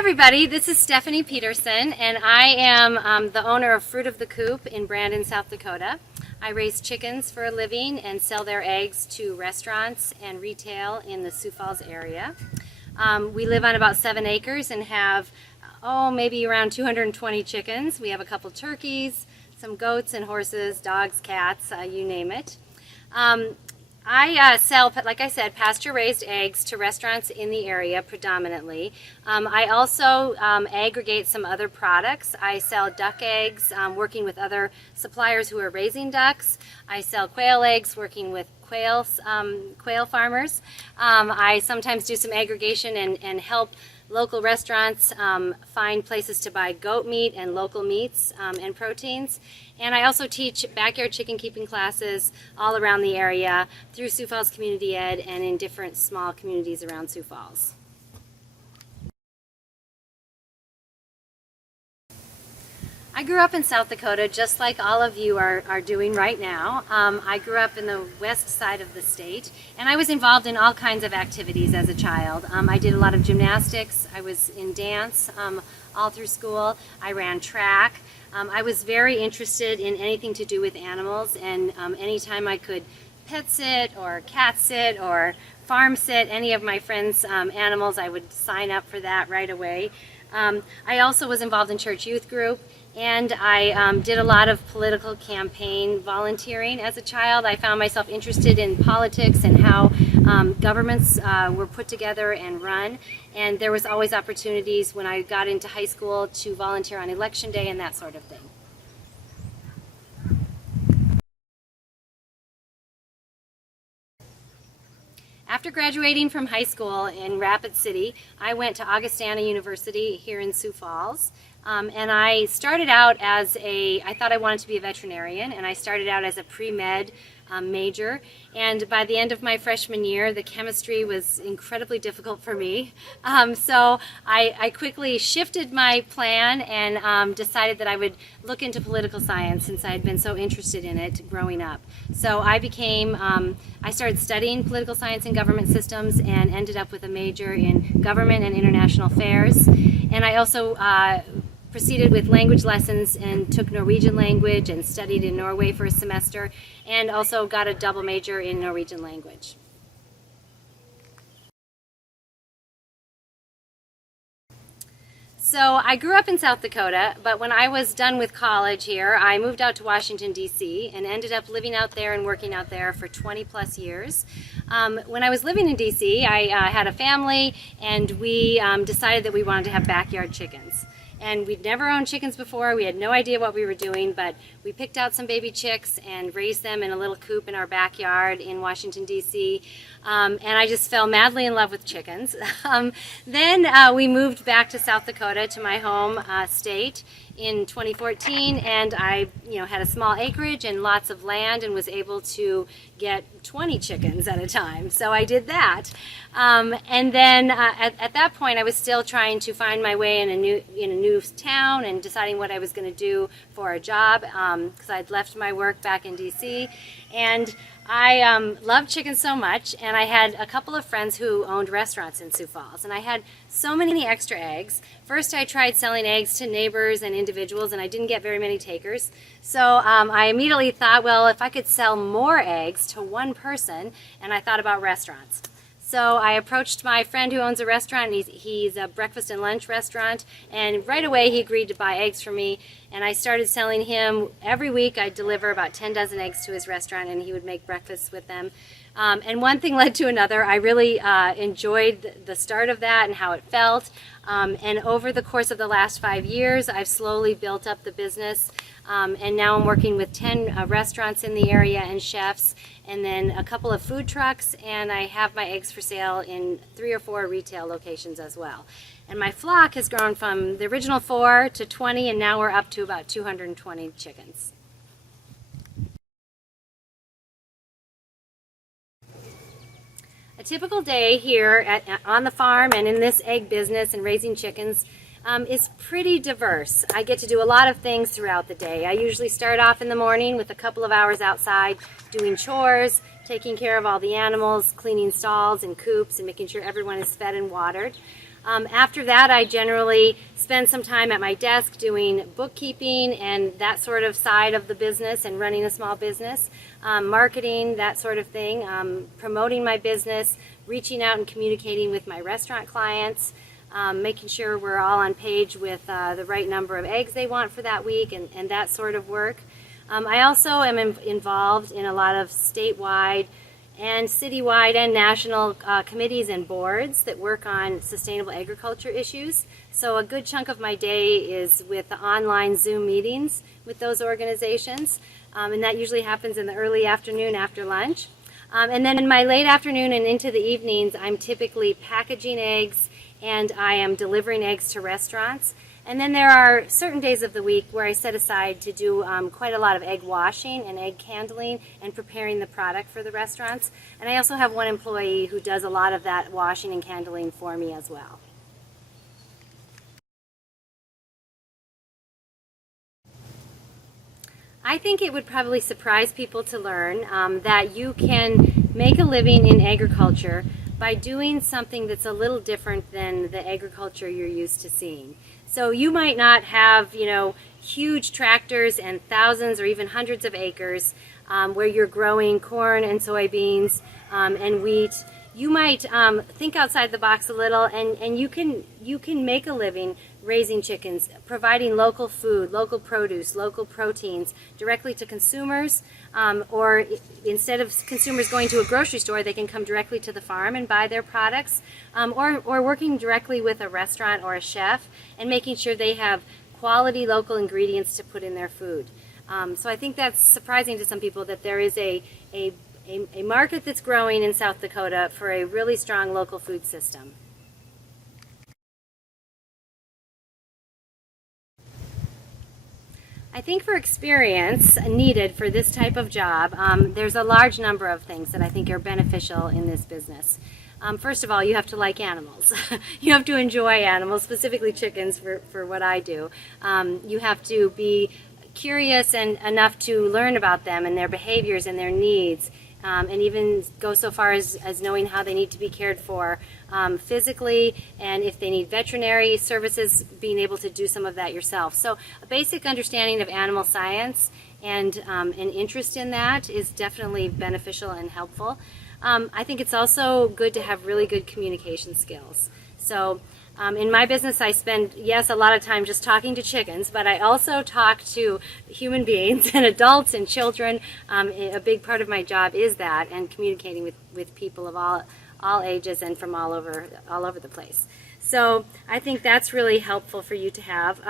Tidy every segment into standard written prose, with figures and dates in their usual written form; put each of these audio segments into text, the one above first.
everybody, this is Stephanie Peterson, and I am the owner of Fruit of the Coop in Brandon, South Dakota. I raise chickens for a living and sell their eggs to restaurants and retail in the Sioux Falls area. We live on about 7 acres and have, maybe around 220 chickens. We have a couple turkeys, some goats and horses, dogs, cats, you name it. I sell, like I said, pasture-raised eggs to restaurants in the area predominantly. I also aggregate some other products. I sell duck eggs, working with other suppliers who are raising ducks. I sell quail eggs, working with quail farmers. I sometimes do some aggregation and help local restaurants find places to buy goat meat and local meats and proteins. And I also teach backyard chicken keeping classes all around the area through Sioux Falls Community Ed and in different small communities around Sioux Falls. I grew up in South Dakota just like all of you are doing right now. I grew up in the west side of the state, and I was involved in all kinds of activities as a child. I did a lot of gymnastics, I was in dance all through school, I ran track. I was very interested in anything to do with animals, and anytime I could pet sit or cat sit or farm sit any of my friends' animals, I would sign up for that right away. I also was involved in church youth group, and I did a lot of political campaign volunteering as a child. I found myself interested in politics and how governments were put together and run, and there was always opportunities when I got into high school to volunteer on election day and that sort of thing. After graduating from high school in Rapid City, I went to Augustana University here in Sioux Falls. And I started out as I thought I wanted to be a veterinarian, and I started out as a pre-med major. And by the end of my freshman year, the chemistry was incredibly difficult for me. So I quickly shifted my plan and decided that I would look into political science since I had been so interested in it growing up. So I started studying political science and government systems and ended up with a major in government and international affairs. And I also proceeded with language lessons and took Norwegian language and studied in Norway for a semester, and also got a double major in Norwegian language. So I grew up in South Dakota, but when I was done with college here, I moved out to Washington, D.C. and ended up living out there and working out there for 20 plus years. When I was living in D.C., I had a family, and we decided that we wanted to have backyard chickens. And we'd never owned chickens before. We had no idea what we were doing, but we picked out some baby chicks and raised them in a little coop in our backyard in Washington, D.C. And I just fell madly in love with chickens. Then we moved back to South Dakota, to my home state, in 2014, and I had a small acreage and lots of land and was able to get 20 chickens at a time. So I did that. And then at that point, I was still trying to find my way in a new town and deciding what I was going to do for a job, because I'd left my work back in DC. And I loved chickens so much, and I had a couple of friends who owned restaurants in Sioux Falls, and I had so many extra eggs. First I tried selling eggs to neighbors and individuals, and I didn't get very many takers. So I immediately thought, well, if I could sell more eggs to one person, and I thought about restaurants. So I approached my friend who owns a restaurant. He's a breakfast and lunch restaurant, and right away he agreed to buy eggs from me, and I started selling him. Every week I'd deliver about 10 dozen eggs to his restaurant, and he would make breakfasts with them. And one thing led to another. I really enjoyed the start of that and how it felt. And over the course of the last 5 years, I've slowly built up the business. And now I'm working with 10 restaurants in the area and chefs, and then a couple of food trucks, and I have my eggs for sale in 3 or 4 retail locations as well. And my flock has grown from the original 4 to 20, and now we're up to about 220 chickens. A typical day here on the farm and in this egg business and raising chickens is pretty diverse. I get to do a lot of things throughout the day. I usually start off in the morning with a couple of hours outside doing chores, taking care of all the animals, cleaning stalls and coops, and making sure everyone is fed and watered. After that, I generally spend some time at my desk doing bookkeeping and that sort of side of the business and running a small business, marketing, that sort of thing, promoting my business, reaching out and communicating with my restaurant clients, making sure we're all on page with the right number of eggs they want for that week and that sort of work. I also am involved in a lot of statewide and citywide and national committees and boards that work on sustainable agriculture issues. So a good chunk of my day is with the online Zoom meetings with those organizations, and that usually happens in the early afternoon after lunch. And then in my late afternoon and into the evenings, I'm typically packaging eggs and I am delivering eggs to restaurants. And then there are certain days of the week where I set aside to do quite a lot of egg washing and egg candling and preparing the product for the restaurants. And I also have one employee who does a lot of that washing and candling for me as well. I think it would probably surprise people to learn that you can make a living in agriculture by doing something that's a little different than the agriculture you're used to seeing. So you might not have, huge tractors and thousands or even hundreds of acres where you're growing corn and soybeans and wheat. You might think outside the box a little, and you can make a living raising chickens, providing local food, local produce, local proteins directly to consumers, or instead of consumers going to a grocery store, they can come directly to the farm and buy their products, or working directly with a restaurant or a chef and making sure they have quality local ingredients to put in their food. So I think that's surprising to some people that there is a market that's growing in South Dakota for a really strong local food system. I think for experience needed for this type of job, there's a large number of things that I think are beneficial in this business. First of all, you have to like animals. You have to enjoy animals, specifically chickens for what I do. You have to be curious and enough to learn about them and their behaviors and their needs. And even go so far as knowing how they need to be cared for physically, and if they need veterinary services, being able to do some of that yourself. So a basic understanding of animal science and an interest in that is definitely beneficial and helpful. I think it's also good to have really good communication skills. So in my business, I spend, yes, a lot of time just talking to chickens, but I also talk to human beings and adults and children. A big part of my job is that, and communicating with people of all ages and from all over the place. So I think that's really helpful for you to have.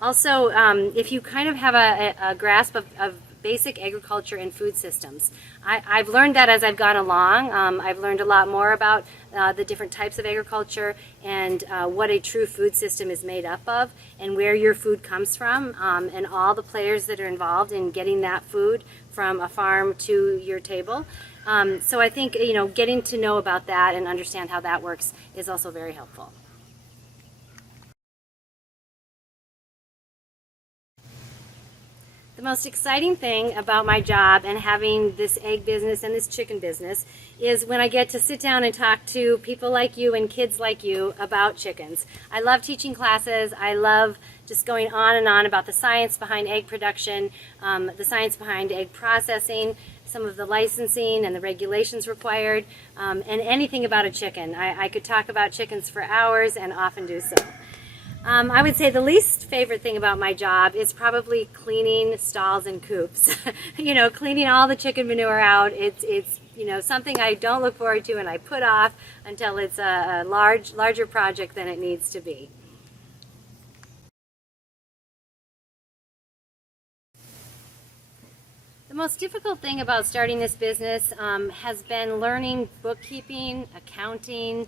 Also, if you kind of have a grasp of basic agriculture and food systems. I've learned that as I've gone along. I've learned a lot more about the different types of agriculture and what a true food system is made up of and where your food comes from and all the players that are involved in getting that food from a farm to your table. So I think getting to know about that and understand how that works is also very helpful. The most exciting thing about my job and having this egg business and this chicken business is when I get to sit down and talk to people like you and kids like you about chickens. I love teaching classes. I love just going on and on about the science behind egg production, the science behind egg processing, some of the licensing and the regulations required, and anything about a chicken. I could talk about chickens for hours and often do so. I would say the least favorite thing about my job is probably cleaning stalls and coops. Cleaning all the chicken manure out. It's something I don't look forward to and I put off until it's a larger project than it needs to be. The most difficult thing about starting this business has been learning bookkeeping, accounting,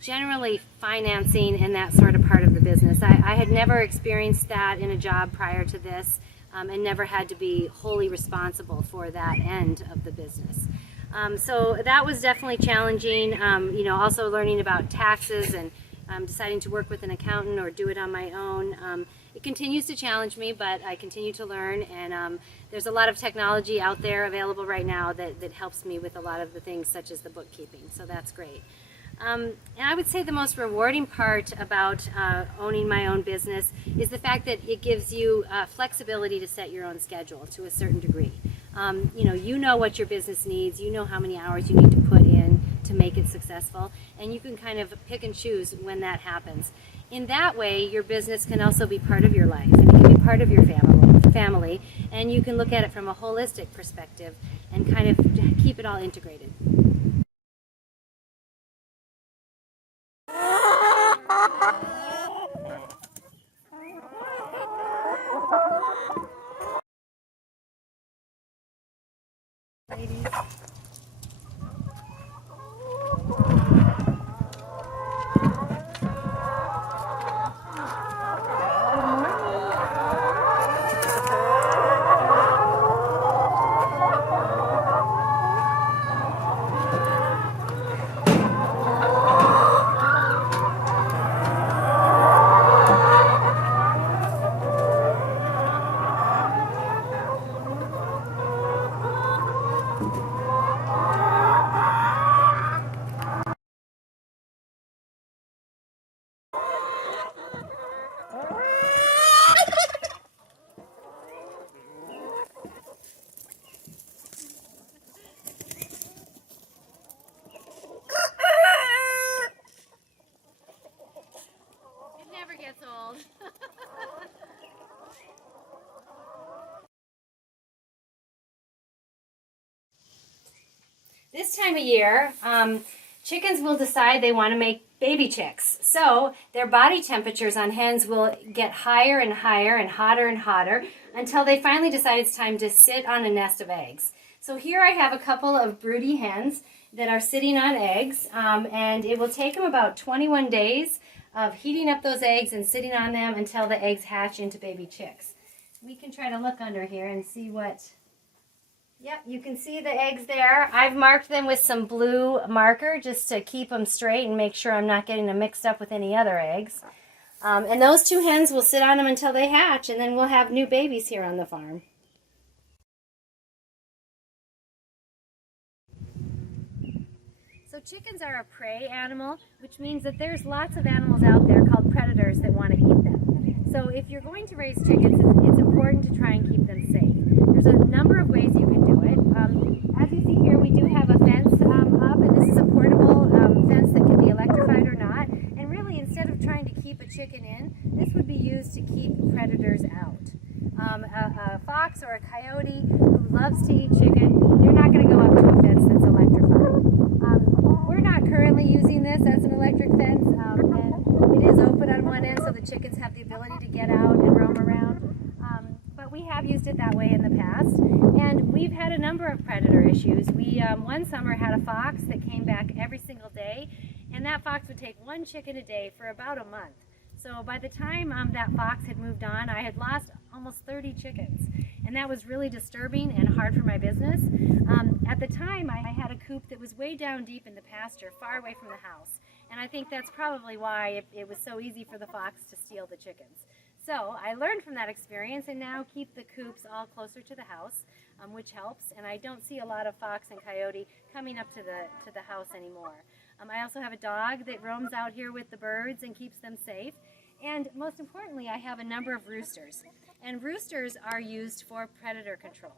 generally financing and that sort of part of the business. I had never experienced that in a job prior to this and never had to be wholly responsible for that end of the business. So that was definitely challenging, also learning about taxes and deciding to work with an accountant or do it on my own. It continues to challenge me, but I continue to learn, and there's a lot of technology out there available right now that helps me with a lot of the things such as the bookkeeping, so that's great. And I would say the most rewarding part about owning my own business is the fact that it gives you flexibility to set your own schedule to a certain degree. You know what your business needs, you know how many hours you need to put in to make it successful, and you can kind of pick and choose when that happens. In that way, your business can also be part of your life, and it can be part of your family, and you can look at it from a holistic perspective and kind of keep it all integrated. Ladies. Gets old. This time of year, chickens will decide they want to make baby chicks. So their body temperatures on hens will get higher and higher and hotter until they finally decide it's time to sit on a nest of eggs. So here I have a couple of broody hens that are sitting on eggs, and it will take them about 21 days of heating up those eggs and sitting on them until the eggs hatch into baby chicks. We can try to look under here and see what... Yep, you can see the eggs there. I've marked them with some blue marker just to keep them straight and make sure I'm not getting them mixed up with any other eggs. And those two hens will sit on them until they hatch, and then we'll have new babies here on the farm. So chickens are a prey animal, which means that there's lots of animals out there called predators that want to eat them. So if you're going to raise chickens, it's important to try and keep them safe. There's a number of ways you can do it. As you see here, we do have a fence up, and this is a portable fence that can be electrified or not. And really, instead of trying to keep a chicken in, this would be used to keep predators out. A fox or a coyote who loves to eat chicken, they're not going to go up to a fence that's electrified. We're not currently using this as an electric fence, and it is open on one end so the chickens have the ability to get out and roam around. But we have used it that way in the past, and we've had a number of predator issues. We one summer had a fox that came back every single day, and that fox would take one chicken a day for about a month. So by the time that fox had moved on, I had lost almost 30 chickens, and that was really disturbing and hard for my business. At the time, I had a coop that was way down deep in the pasture, far away from the house, and I think that's probably why it was so easy for the fox to steal the chickens. So I learned from that experience and now keep the coops all closer to the house, which helps, and I don't see a lot of fox and coyote coming up to the house anymore. I also have a dog that roams out here with the birds and keeps them safe. And most importantly, I have a number of roosters. And roosters are used for predator control.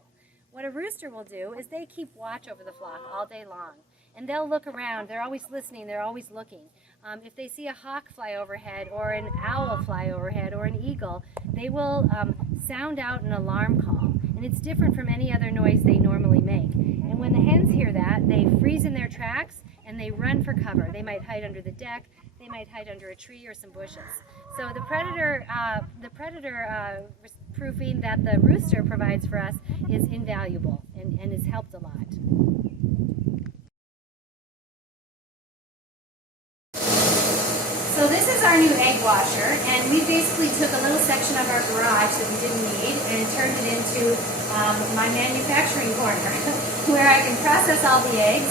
What a rooster will do is they keep watch over the flock all day long. And they'll look around. They're always listening. They're always looking. If they see a hawk fly overhead or an owl fly overhead or an eagle, they will sound out an alarm call. And it's different from any other noise they normally make. And when the hens hear that, they freeze in their tracks and they run for cover. They might hide under the deck. They might hide under a tree or some bushes. So the predator proofing that the rooster provides for us is invaluable and has helped a lot. So this is our new egg washer, and we basically took a little section of our garage that we didn't need and turned it into my manufacturing corner where I can process all the eggs.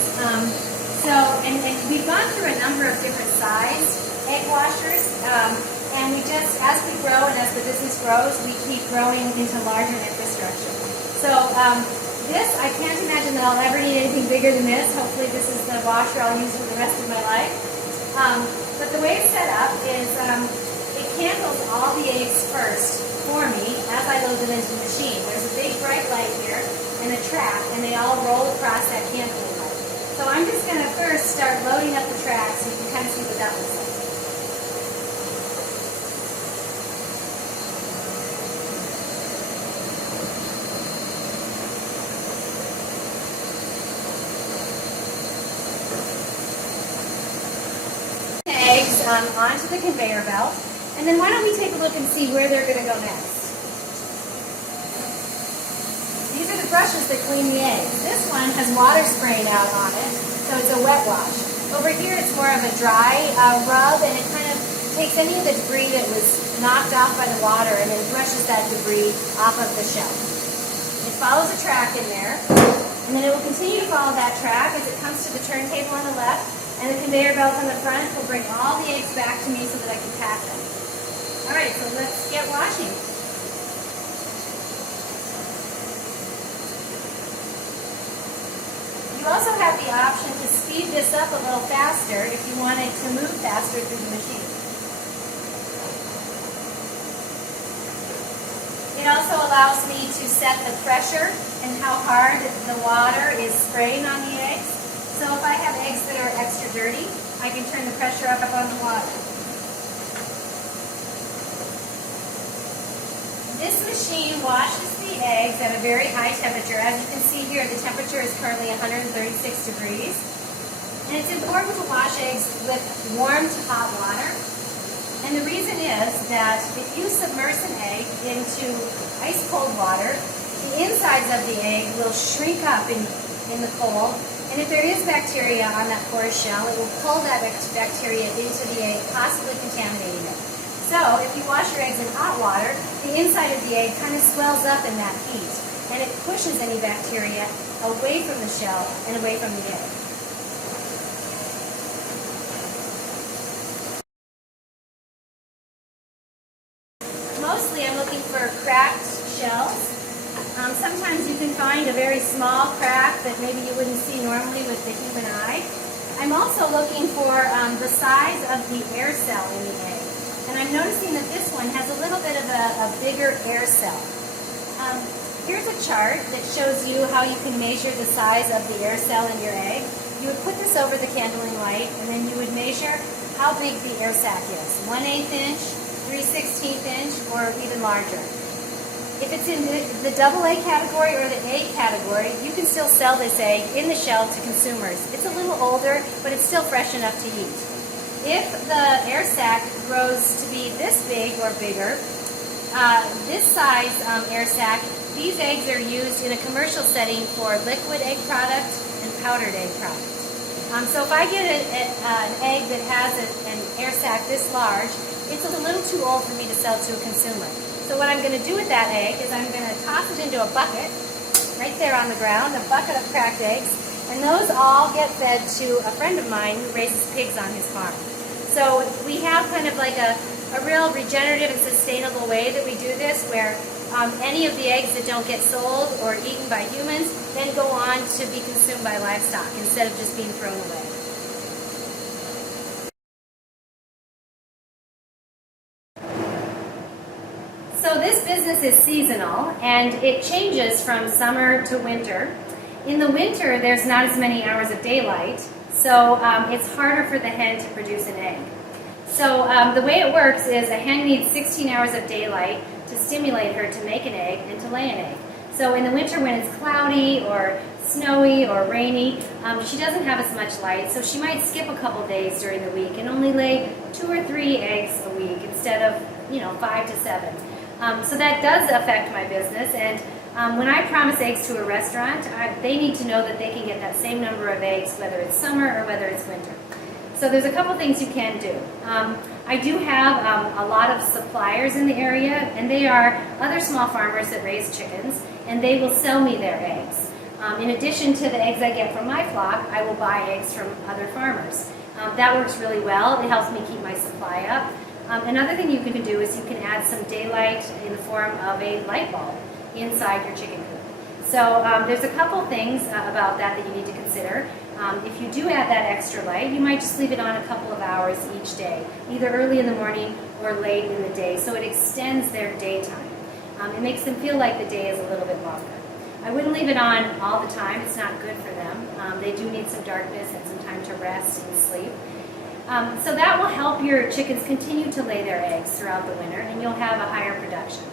And we've gone through a number of different size egg washers, and we just, as we grow and as the business grows, we keep growing into larger infrastructure. So this, I can't imagine that I'll ever need anything bigger than this. Hopefully this is the washer I'll use for the rest of my life. But the way it's set up is it candles all the eggs first for me as I load them into the machine. There's a big bright light here and a track, and they all roll across that candling light. So I'm just going to first start loading up the track so you can kind of see what that looks like. Eggs onto the conveyor belt, and then why don't we take a look and see where they're going to go next. These are the brushes that clean the eggs. This one has water spraying out on it, so it's a wet wash. Over here it's more of a dry rub, and it kind of takes any of the debris that was knocked off by the water and then brushes that debris off of the shelf. It follows a track in there, and then it will continue to follow that track as it comes to the turntable on the left. And the conveyor belt on the front will bring all the eggs back to me so that I can pack them. All right, so let's get washing. You also have the option to speed this up a little faster if you want it to move faster through the machine. It also allows me to set the pressure and how hard the water is spraying on the eggs. So if I have eggs that are extra dirty, I can turn the pressure up on the water. This machine washes the eggs at a very high temperature. As you can see here, the temperature is currently 136 degrees. And it's important to wash eggs with warm to hot water. And the reason is that if you submerge an egg into ice cold water, the insides of the egg will shrink up in the cold. And if there is bacteria on that porous shell, it will pull that bacteria into the egg, possibly contaminating it. So if you wash your eggs in hot water, the inside of the egg kind of swells up in that heat, and it pushes any bacteria away from the shell and away from the egg. Mostly I'm looking for cracked shells. Sometimes you can find a very small crack that maybe you wouldn't see normally with the human eye. I'm also looking for the size of the air cell in the egg. And I'm noticing that this one has a little bit of a bigger air cell. Here's a chart that shows you how you can measure the size of the air cell in your egg. You would put this over the candling light, and then you would measure how big the air sac is. 1/8 inch, 3/16 inch, or even larger. If it's in the AA category or the A category, you can still sell this egg in the shell to consumers. It's a little older, but it's still fresh enough to eat. If the air sac grows to be this big or bigger, this size air sac, these eggs are used in a commercial setting for liquid egg product and powdered egg product. So if I get an egg that has an air sac this large, it's a little too old for me to sell to a consumer. So what I'm going to do with that egg is I'm going to toss it into a bucket right there on the ground, a bucket of cracked eggs, and those all get fed to a friend of mine who raises pigs on his farm. So we have kind of like a real regenerative and sustainable way that we do this, where any of the eggs that don't get sold or eaten by humans then go on to be consumed by livestock instead of just being thrown away. So this business is seasonal, and it changes from summer to winter. In the winter, there's not as many hours of daylight, so it's harder for the hen to produce an egg. So the way it works is a hen needs 16 hours of daylight to stimulate her to make an egg and to lay an egg. So in the winter when it's cloudy or snowy or rainy, she doesn't have as much light, so she might skip a couple days during the week and only lay 2 or 3 eggs a week instead of 5 to 7. So that does affect my business, and when I promise eggs to a restaurant, they need to know that they can get that same number of eggs whether it's summer or whether it's winter. So there's a couple things you can do. I do have a lot of suppliers in the area, and they are other small farmers that raise chickens, and they will sell me their eggs. In addition to the eggs I get from my flock, I will buy eggs from other farmers. That works really well. It helps me keep my supply up. Another thing you can do is you can add some daylight in the form of a light bulb inside your chicken coop. So there's a couple things about that you need to consider. If you do add that extra light, you might just leave it on a couple of hours each day, either early in the morning or late in the day, so it extends their daytime. It makes them feel like the day is a little bit longer. I wouldn't leave it on all the time. It's not good for them. They do need some darkness and some time to rest and sleep. So that will help your chickens continue to lay their eggs throughout the winter, and you'll have a higher production.